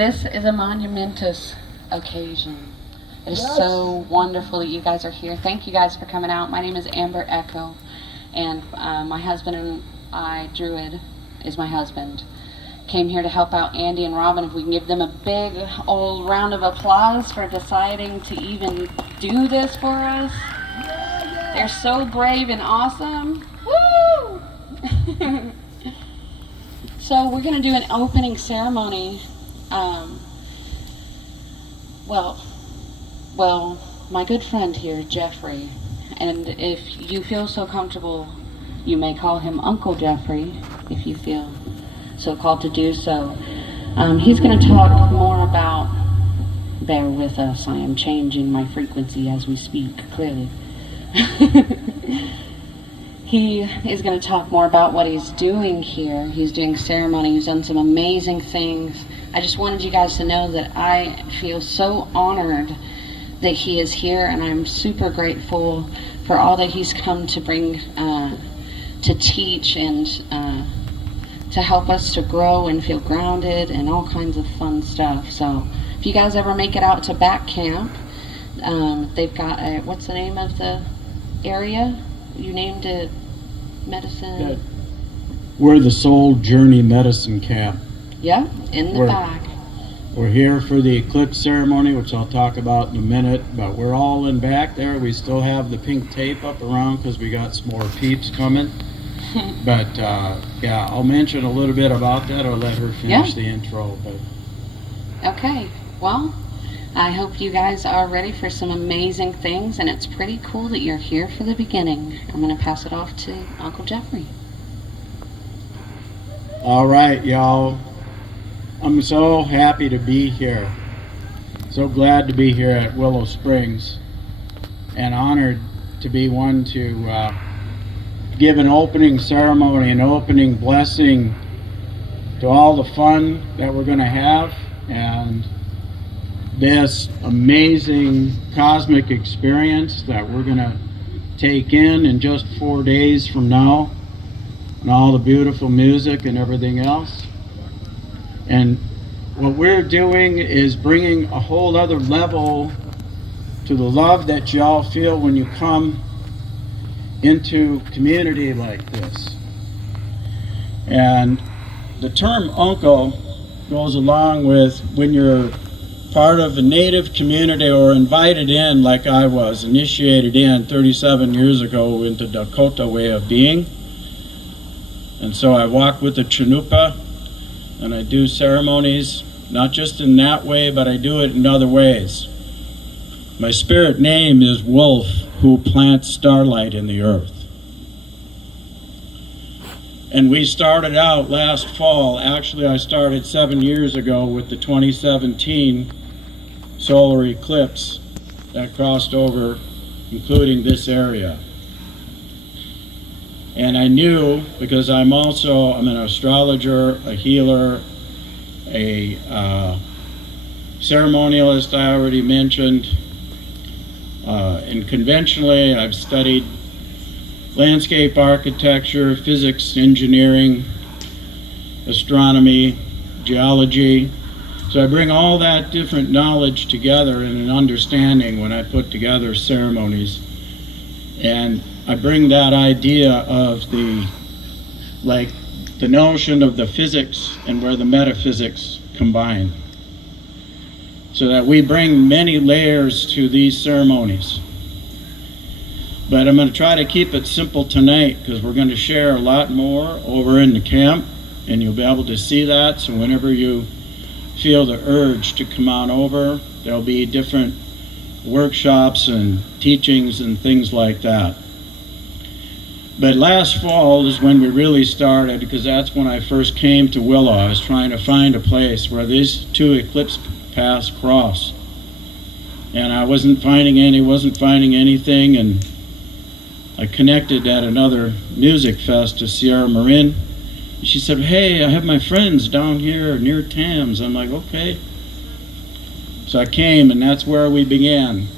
This is a monumentous occasion. It is so wonderful that you guys are here. Thank you guys for coming out. My name is Amber Echo, and my husband and I, Druid, is my husband, came here to help out Andy and Robin. If we can give them a big old round of applause for deciding to even do this for us. They're so brave and awesome. Woo! So we're going to do an opening ceremony. Well, my good friend here, Jeffrey, and if you feel so comfortable, you may call him Uncle Jeffrey, if you feel so called to do so. He's going to talk more about, bear with us, I am changing my frequency as we speak, clearly. He is going to talk more about what he's doing here. He's doing ceremony, he's done some amazing things. I just wanted you guys to know that I feel so honored that he is here, and I'm super grateful for all that he's come to bring, to teach and to help us to grow and feel grounded and all kinds of fun stuff. So if you guys ever make it out to back camp, they've got a, what's the name of the area? You named it medicine? We're the Soul Journey Medicine Camp. Yeah, in the back. We're here for the eclipse ceremony, which I'll talk about in a minute, but we're all in back there. We still have the pink tape up around because we got some more peeps coming. But yeah, I'll mention a little bit about that or let her finish the intro. But okay, well, I hope you guys are ready for some amazing things, and it's pretty cool that you're here for the beginning. I'm going to pass it off to Uncle Jeffrey. All right, y'all. I'm so happy to be here. So glad to be here at Willow Springs, and honored to be one to give an opening ceremony, an opening blessing to all the fun that we're going to have, and this amazing cosmic experience that we're going to take in just 4 days from now, and all the beautiful music and everything else. And what we're doing is bringing a whole other level to the love that y'all feel when you come into community like this. And the term uncle goes along with when you're part of a native community or invited in, like I was, initiated in 37 years ago into Dakota way of being. And so I walk with the Chanupa, and I do ceremonies, not just in that way, but I do it in other ways. My spirit name is Wolf, who plants starlight in the earth. And we started out last fall. Actually, I started 7 years ago with the 2017 solar eclipse that crossed over, including this area. And I knew, because I'm an astrologer, a healer, a ceremonialist, I already mentioned, and conventionally I've studied landscape architecture, physics, engineering, astronomy, geology. So I bring all that different knowledge together in an understanding when I put together ceremonies. And I bring that idea of the notion of the physics and where the metaphysics combine, so that we bring many layers to these ceremonies. But I'm going to try to keep it simple tonight, because we're going to share a lot more over in the camp, and you'll be able to see that. So whenever you feel the urge to come on over, there'll be different workshops and teachings and things like that. But last fall is when we really started, because that's when I first came to Willow. I was trying to find a place where these two eclipse paths cross. And I wasn't finding anything, and I connected at another music fest to Sierra Marin. And she said, hey, I have my friends down here near Tams. I'm like, okay. So I came, and that's where we began.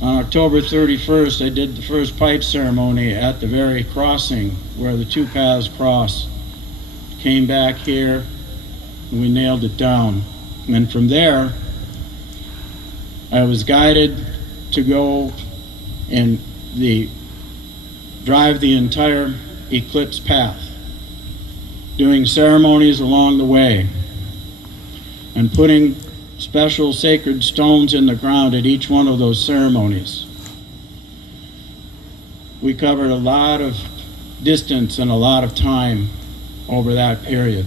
On October 31st, I did the first pipe ceremony at the very crossing where the two paths cross. Came back here, and we nailed it down. And from there, I was guided to go and drive the entire eclipse path, doing ceremonies along the way, and putting special sacred stones in the ground at each one of those ceremonies. We covered a lot of distance and a lot of time over that period.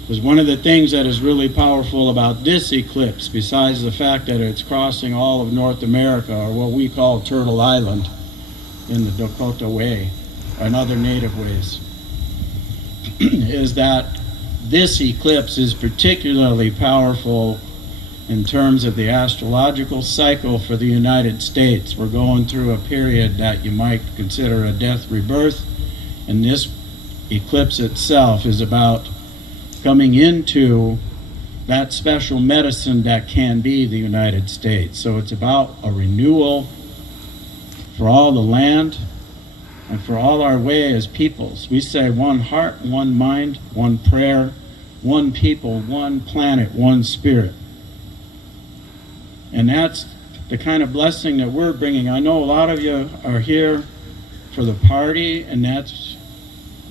Because one of the things that is really powerful about this eclipse, besides the fact that it's crossing all of North America, or what we call Turtle Island in the Dakota Way and other native ways, is that this eclipse is particularly powerful in terms of the astrological cycle for the United States. We're going through a period that you might consider a death rebirth, and this eclipse itself is about coming into that special medicine that can be the United States. So it's about a renewal for all the land and for all our way as peoples. We say one heart, one mind, one prayer, one people, one planet, one spirit. And that's the kind of blessing that we're bringing. I know a lot of you are here for the party, and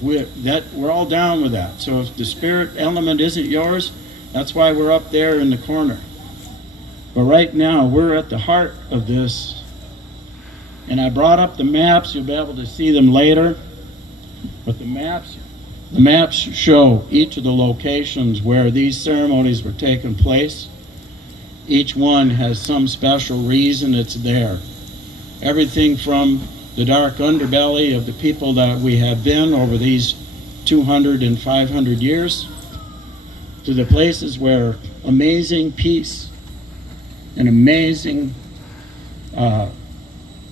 we're all down with that. So if the spirit element isn't yours, that's why we're up there in the corner. But right now, we're at the heart of this. And I brought up the maps. You'll be able to see them later. But the maps show each of the locations where these ceremonies were taking place. Each one has some special reason it's there. Everything from the dark underbelly of the people that we have been over these 200 and 500 years, to the places where amazing peace and amazing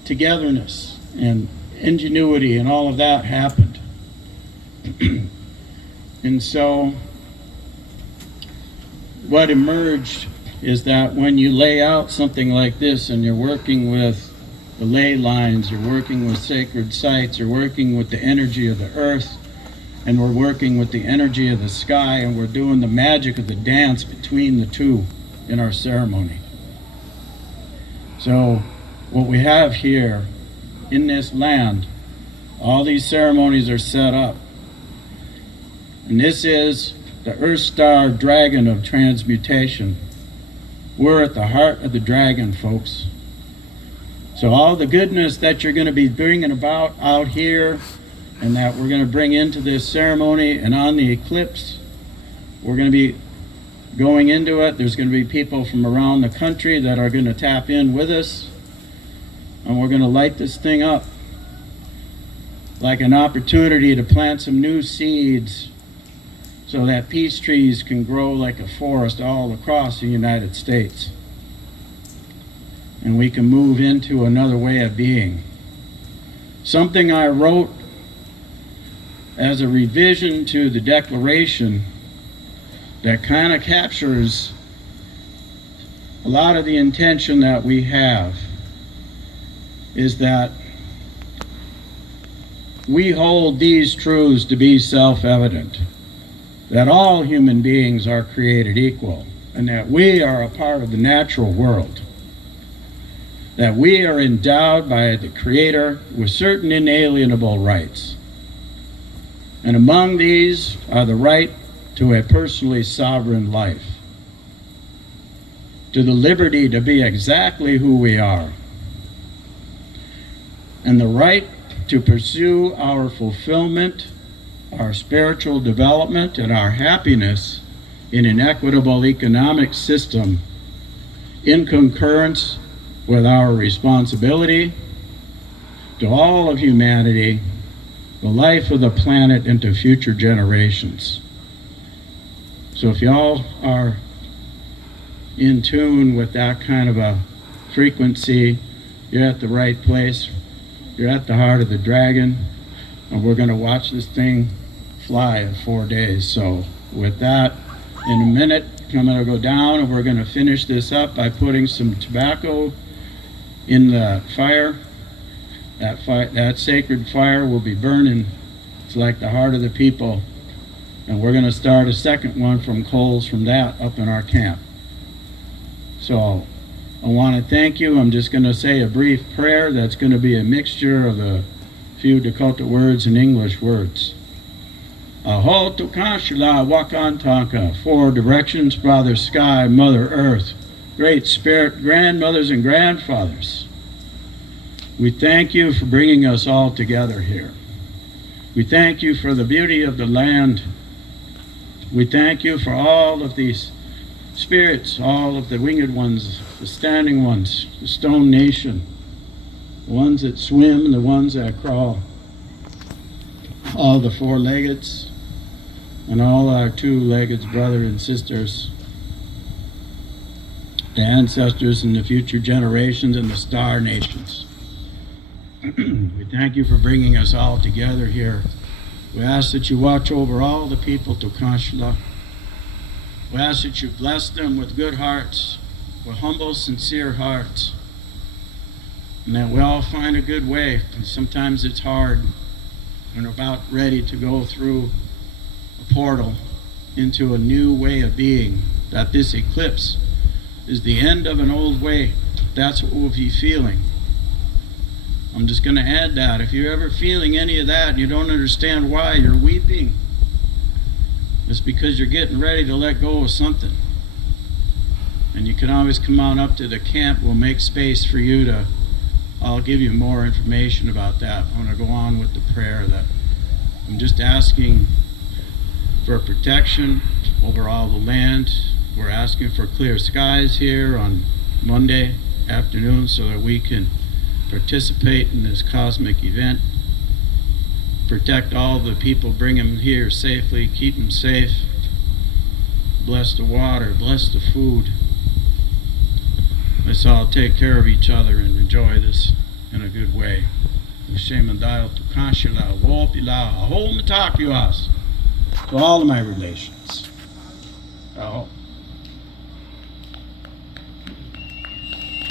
togetherness and ingenuity and all of that happened. And so what emerged is that when you lay out something like this and you're working with the ley lines, you're working with sacred sites, you're working with the energy of the earth, and we're working with the energy of the sky, and we're doing the magic of the dance between the two in our ceremony. So what we have here in this land, all these ceremonies are set up. And this is the Earth Star Dragon of Transmutation. We're at the heart of the dragon, folks. So all the goodness that you're going to be bringing about out here, and that we're going to bring into this ceremony and on the eclipse, we're going to be going into it. There's going to be people from around the country that are going to tap in with us, and we're going to light this thing up like an opportunity to plant some new seeds so that peace trees can grow like a forest all across the United States. And we can move into another way of being. Something I wrote as a revision to the Declaration that kind of captures a lot of the intention that we have is that we hold these truths to be self-evident, that all human beings are created equal, and that we are a part of the natural world, that we are endowed by the Creator with certain inalienable rights. And among these are the right to a personally sovereign life, to the liberty to be exactly who we are, and the right to pursue our fulfillment, our spiritual development, and our happiness in an equitable economic system in concurrence with our responsibility to all of humanity, the life of the planet, and to future generations. So if y'all are in tune with that kind of a frequency, you're at the right place. You're at the heart of the dragon, and we're going to watch this thing fly in 4 days. So with that, in a minute, I'm going to go down, and we're going to finish this up by putting some tobacco in the fire. That sacred fire will be burning. It's like the heart of the people And we're going to start a second one from Coles from that up in our camp. So I want to thank you. I'm just going to say a brief prayer that's going to be a mixture of a few Dakota words and English words. Aho Tukashila Wakantanka, four directions, Father Sky, Mother Earth, Great Spirit, grandmothers and grandfathers. We thank you for bringing us all together here. We thank you for the beauty of the land. We thank you for all of these spirits, all of the winged ones, the standing ones, the stone nation, the ones that swim, the ones that crawl, all the four-leggeds, and all our two-legged brothers and sisters, the ancestors and the future generations and the star nations. We thank you for bringing us all together here. We ask that you watch over all the people to Kashla. We ask that you bless them with good hearts, with humble, sincere hearts, and that we all find a good way. And sometimes it's hard when we're about ready to go through a portal into a new way of being, that this eclipse is the end of an old way. That's what we'll be feeling. I'm just going to add that. If you're ever feeling any of that and you don't understand why you're weeping, it's because you're getting ready to let go of something. And you can always come on up to the camp. We'll make space for you to, I'll give you more information about that. I'm going to go on with the prayer that I'm just asking for protection over all the land. We're asking for clear skies here on Monday afternoon so that we can participate in this cosmic event. Protect all the people, bring them here safely, keep them safe. Bless the water, bless the food. Let's all take care of each other and enjoy this in a good way. To all of my relations.